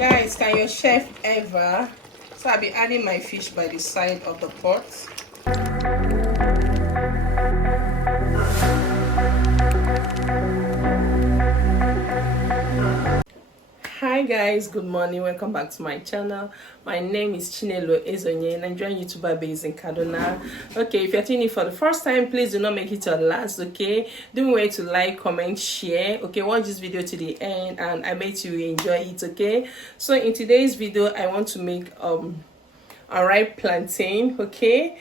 Guys, can your chef ever? So I'll be adding my fish by the side of the pot. Hi guys, good morning, welcome back to my channel. My name is Chinelo Ezeonye, Nigerian YouTuber based in Kaduna. Okay, if you're tuning in for the first time, please do not make it your last. Okay, don't wait to like, comment, share. Okay, watch this video to the end and I bet you will enjoy it. Okay, so in today's video I want to make unripe plantain. Okay,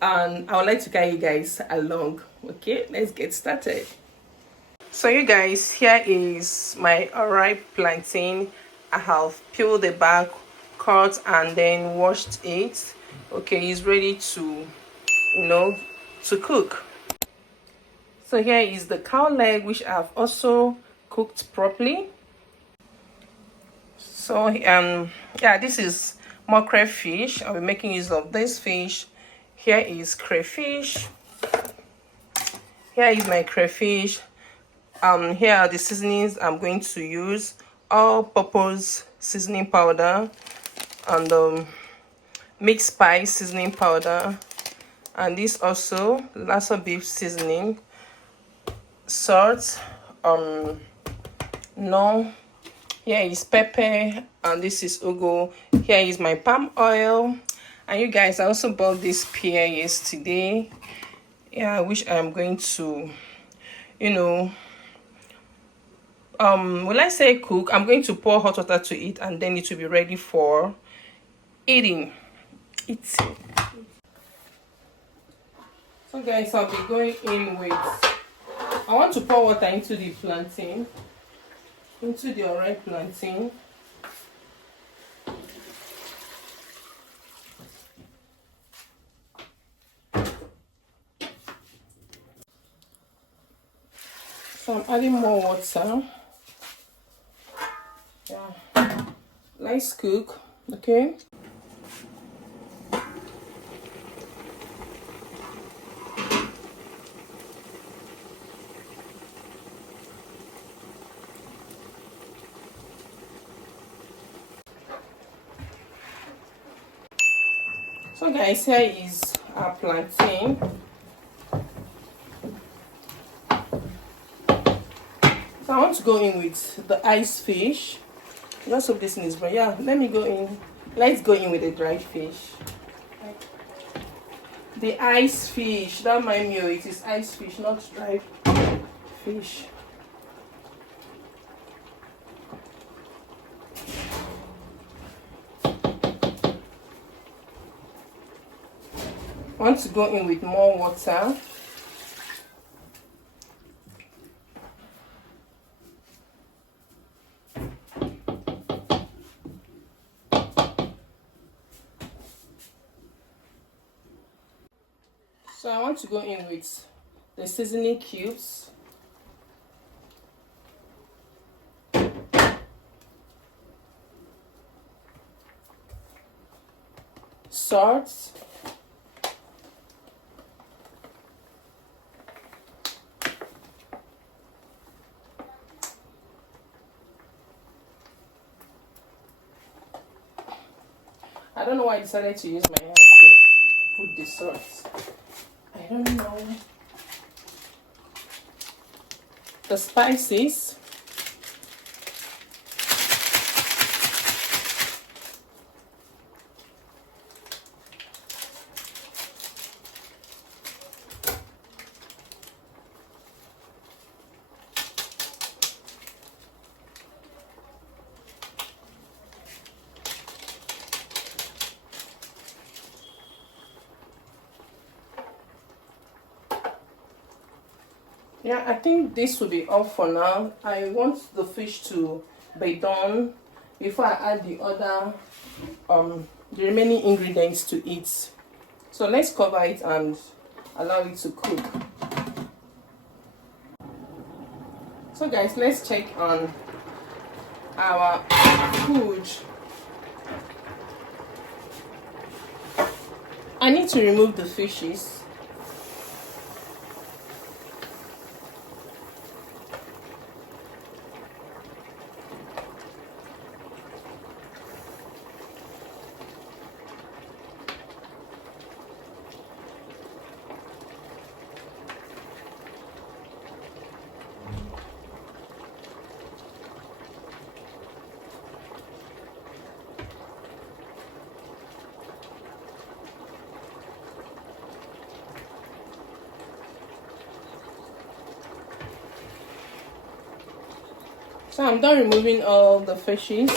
and I would like to carry you guys along. Okay, let's get started. So you guys, here is my unripe plantain. I have peeled the back, cut and then washed it. Okay, it's ready to to cook. So here is the cow leg, which I've also cooked properly. So yeah, this is more crayfish. I'll be making use of this fish. Here is crayfish. Here is my crayfish. Here are the seasonings I'm going to use: all-purpose seasoning powder and mixed spice seasoning powder, and this also lasso beef seasoning, salt, no, here is pepper, and this is ugu. Here is my palm oil, and you guys, I also bought this pear yesterday, yeah, which I'm going to will I say cook? I'm going to pour hot water to it and then it will be ready for eating. So guys, I'll be going in with, I want to pour water into the plantain, into the unripe plantain. So I'm adding more water. Yeah, let's cook. Okay, so guys, here is our plantain. So I want to go in with the ice fish. Let's hope this is brown. Yeah, let me go in. Let's go in with the dried fish. The ice fish. Don't mind me, it is ice fish, not dried fish. I want to go in with more water. So I want to go in with the seasoning cubes. Salt. I don't know why I decided to use my hand to put the salt. I don't know. The spices. Yeah, I think this will be all for now. I want the fish to be done before I add the other the remaining ingredients to it. So let's cover it and allow it to cook. So guys, let's check on our food. I need to remove the fishes. So I'm done removing all the fishes.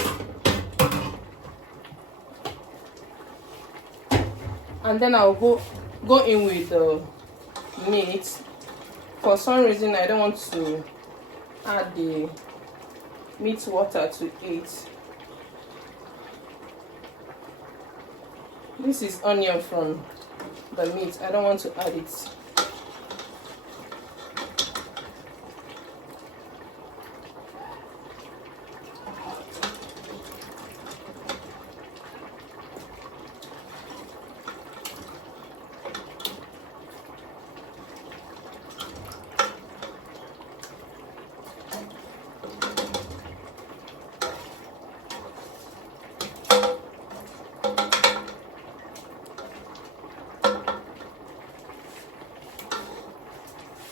And then I'll go in with the meat. For some reason I don't want to add the meat water to it. This is onion from the meat. I don't want to add it.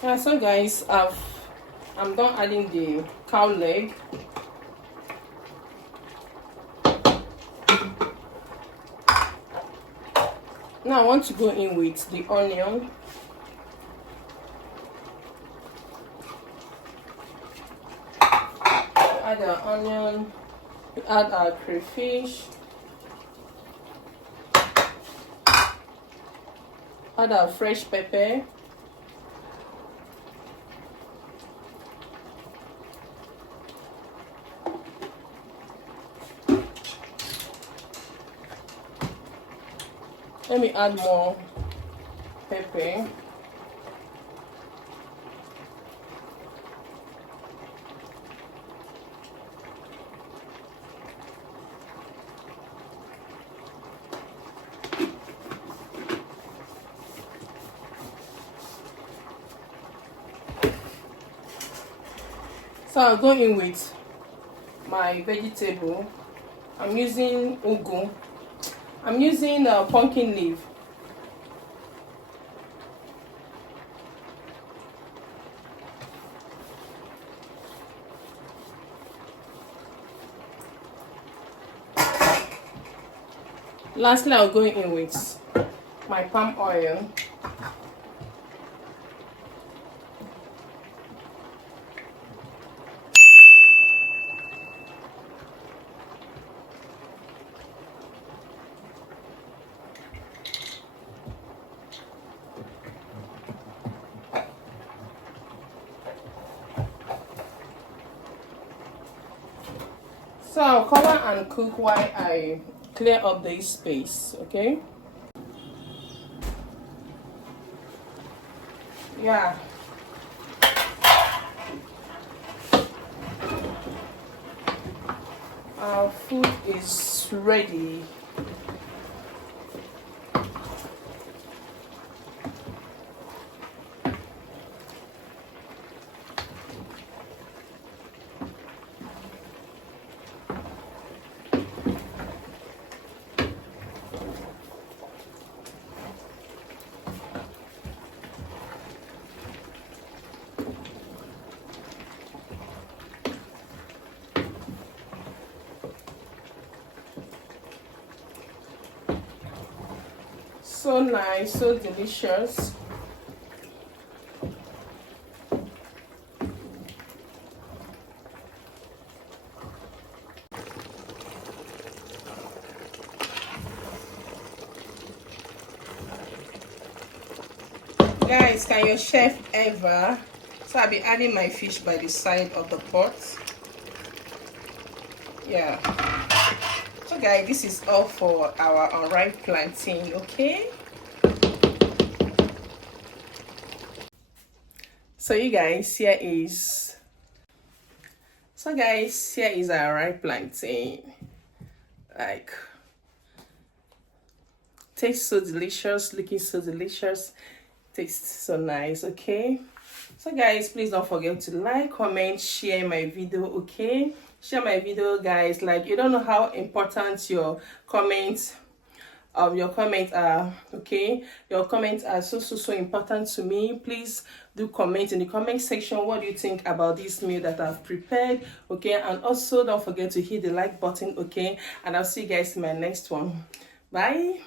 Yeah, so guys, I'm done adding the cow leg. Now I want to go in with the onion. Add the onion, add our crayfish, add our fresh pepper, let me add more pepper. So I'll go in with my vegetable. I'm using ugu. I'm using pumpkin leaf. Lastly, I'll go in with my palm oil. So I'll cover and cook while I clear up this space, okay? Yeah. Our food is ready. So nice, so delicious. Guys, can your chef ever? So I'll be adding my fish by the side of the pot. Yeah. So guys, this is all for our unripe plantain, okay? So you guys, here is our ripe plantain. Like, tastes so delicious, looking so delicious, tastes so nice, okay? So guys, please don't forget to like, comment, share my video, okay? Share my video, guys. Like, you don't know how important your comments are, okay? Your comments are so important to me. Please do comment in the comment section what do you think about this meal that I've prepared, okay? And also don't forget to hit the like button, okay? And I'll see you guys in my next one. Bye.